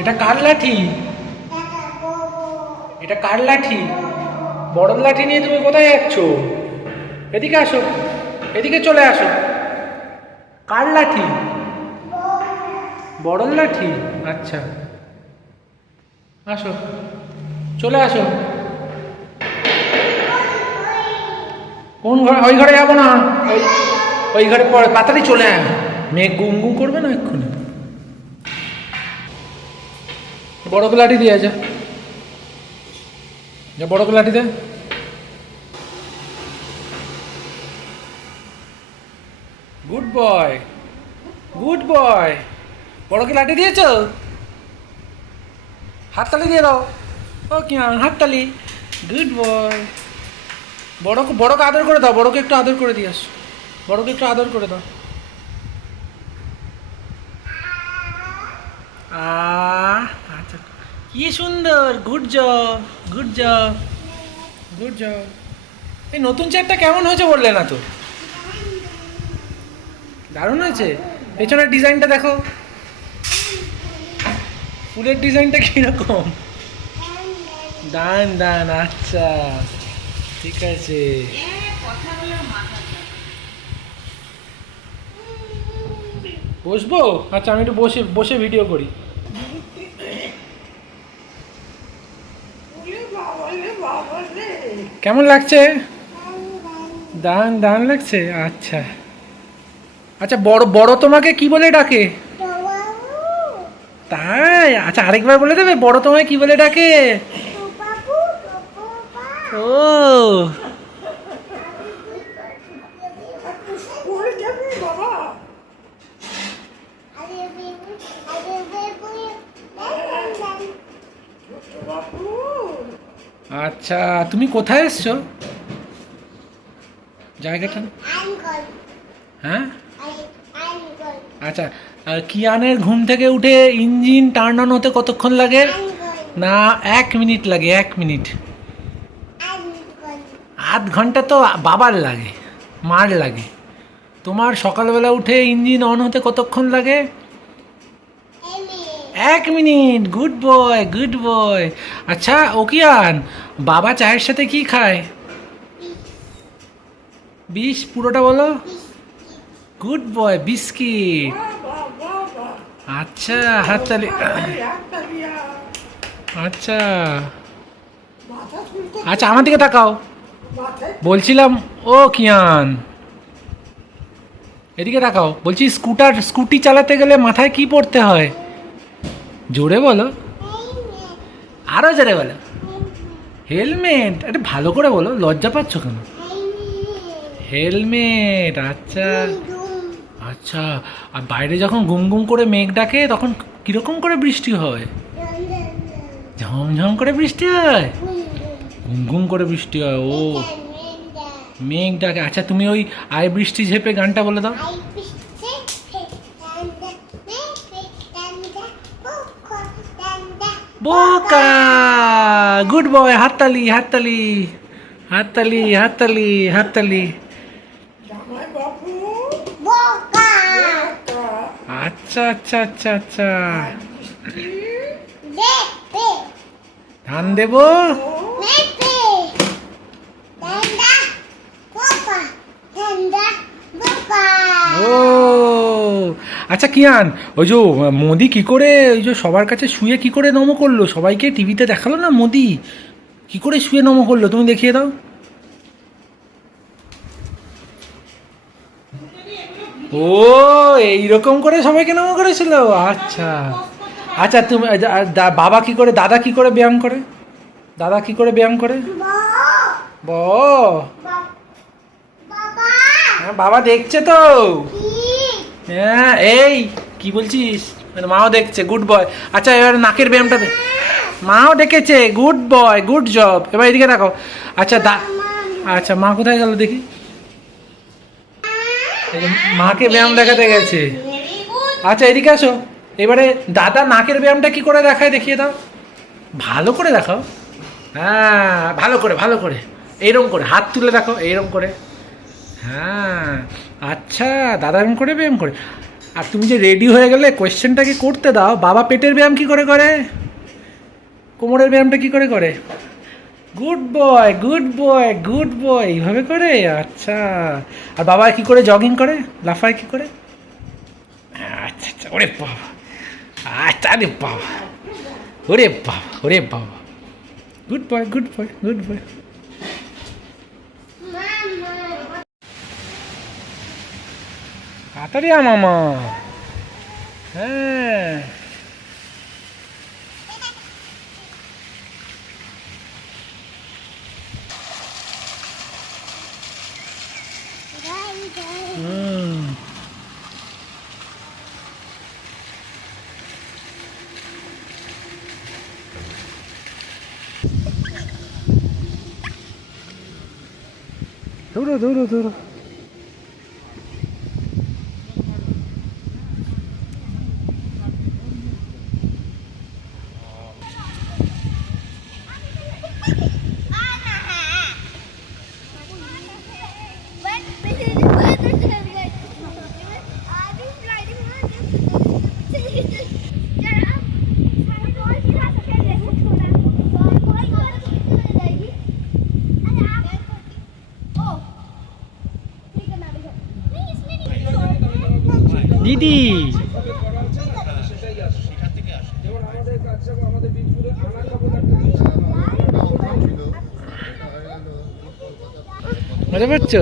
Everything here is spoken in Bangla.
এটা কার লাঠি? এটা কার লাঠি? বড় লাঠি নিয়ে তুমি কোথায় যাচ্ছ? এদিকে আসো, এদিকে চলে আসো। কার লাঠি? বড় লাঠি। আচ্ছা, আসো, চলে আসো। কোন ঘর? ওই ঘরে যাবো না, ওই ওই ঘরে পরে তাড়াতাড়ি চলে আয়। মেয়ে গুম গুম করবে না এক্ষুনি। বড় লাঠি দিয়ে যা, যা বড় লাঠি দে। Good boy, good boy. বড় কি লাঠি দিয়েছ? হাততালি দিয়ে দাও। ও কি হাততালি। Good boy. বড়কে আদর করে দাও, বড়কে একটু আদর করে দিয়ে আসো। বড়কে একটু আদর করে দাও। আচ্ছা, কি সুন্দর। Good job, good job, good job. এই নতুন চেয়ারটা কেমন হয়েছে বললে না তো? দারুণ হয়েছে। পেছনের ডিজাইনটা দেখো, ফুলের ডিজাইনটা কিরকম। দান দান, আচ্ছা ঠিক আছে। বসবো? আচ্ছা, আমি একটু বসে বসে ভিডিও করি। কেমন লাগছে? দান দান লাগছে। আচ্ছা আচ্ছা, বড় বড় তোমাকে কি বলে ডাকে? তাই? আচ্ছা, আরেকবার বলে দেবে, বড় তোমায় কি বলে ডাকে? ও আচ্ছা, তুমি কোথায় এসছো? জায়গাটা? হ্যাঁ, আচ্ছা। কিয়ানের ঘুম থেকে উঠে ইঞ্জিন টার্ন অন হতে কতক্ষণ লাগে? না, 1 মিনিট লাগে, 1 মিনিট। আধ ঘন্টা তো বাবার লাগে, মার লাগে। তোমার সকালবেলা উঠে ইঞ্জিন অন হতে কতক্ষণ লাগে? 1 minute. Good boy, good boy. আচ্ছা ওকিয়ান, বাবা চায়ের সাথে কি খায়? বিষ, পুরোটা বলো। Good boy, biscuit. আচ্ছা, হাততালি। আচ্ছা আচ্ছা, আমার দিকে তাকাও। বলছিলাম, ও কিয়ান এদিকে তাকাও। বলছি, স্কুটি চালাতে গেলে মাথায় কি পড়তে হয়? জোরে বলো, আরো জোরে বলো। হেলমেট। এটা ভালো করে বলো, লজ্জা পাচ্ছ কেন? হেলমেট। আচ্ছা আচ্ছা। আর বাইরে যখন গুম গুম করে মেঘ ডাকে তখন কিরকম করে বৃষ্টি হয়? ঝমঝম করে বৃষ্টি হয়, ঘুম ঘুম করে বৃষ্টি হয়। ও, মেঘ ডাকে। আচ্ছা, তুমি ওই আয় বৃষ্টি ঝেপে গানটা বলে দাও। বোকা। Good boy. হাততালি, হাততালি, হাততালি, হাততালি, হাততালি। আচ্ছা আচ্ছা আচ্ছা আচ্ছা। ধান দেবো। ও আচ্ছা কিয়ান, ওই যে মোদি কি করে ওই যে সবার কাছে শুয়ে কি করে নমো করলো, সবাইকে টিভিতে দেখালো না মোদি কি করে শুয়ে নমো করলো, তুমি দেখিয়ে দাও। ও, এইরকম করে সবাইকে নমো করেছিল। আচ্ছা আচ্ছা, তুমি বাবা কি করে, দাদা কি করে ব্যায়াম করে? দাদা কি করে ব্যায়াম করে? ব হ্যাঁ, বাবা দেখছে তো। হ্যাঁ, এই কি বলছিস? মাও দেখছে। Good boy. আচ্ছা, এবার নাকের ব্যায়ামটা দে। মাও দেখেছে। Good boy, good job. এবার এদিকে দেখো। আচ্ছা আচ্ছা, মা কোথায় গেল দেখি? মাকে ব্যায়াম দেখাতে গেছে। আচ্ছা, এদিকে আসো। এবারে দাদা নাকের ব্যায়ামটা কি করে দেখায়, দেখিয়ে দাও। ভালো করে দেখাও। হ্যাঁ, ভালো করে, ভালো করে। এইরকম করে হাত তুলে দেখো, এইরকম করে। হ্যাঁ, আচ্ছা, দাদা এরকম করে ব্যায়াম করে। আর তুমি যে রেডি হয়ে গেলে কোয়েশ্চেনটাকে করতে দাও। বাবা পেটের ব্যায়াম কি করে করে, কোমরের ব্যায়ামটা কি করে করে? Good boy, good boy, good boy, এইভাবে করে। আচ্ছা, আর বাবা কি করে জগিং করে, লাফায় কি করে? আচ্ছা আচ্ছা, ওরে বাবা, আচ্ছা, আরে বাবা, ওরে বাবা, ওরে বাবা, good boy, good boy, good boy. তাড়াতাড়ি মামা। হ্যাঁ, হুম, দৌড়ো দৌড়ো দৌড়ো। দিদি, মজা পাচ্ছ?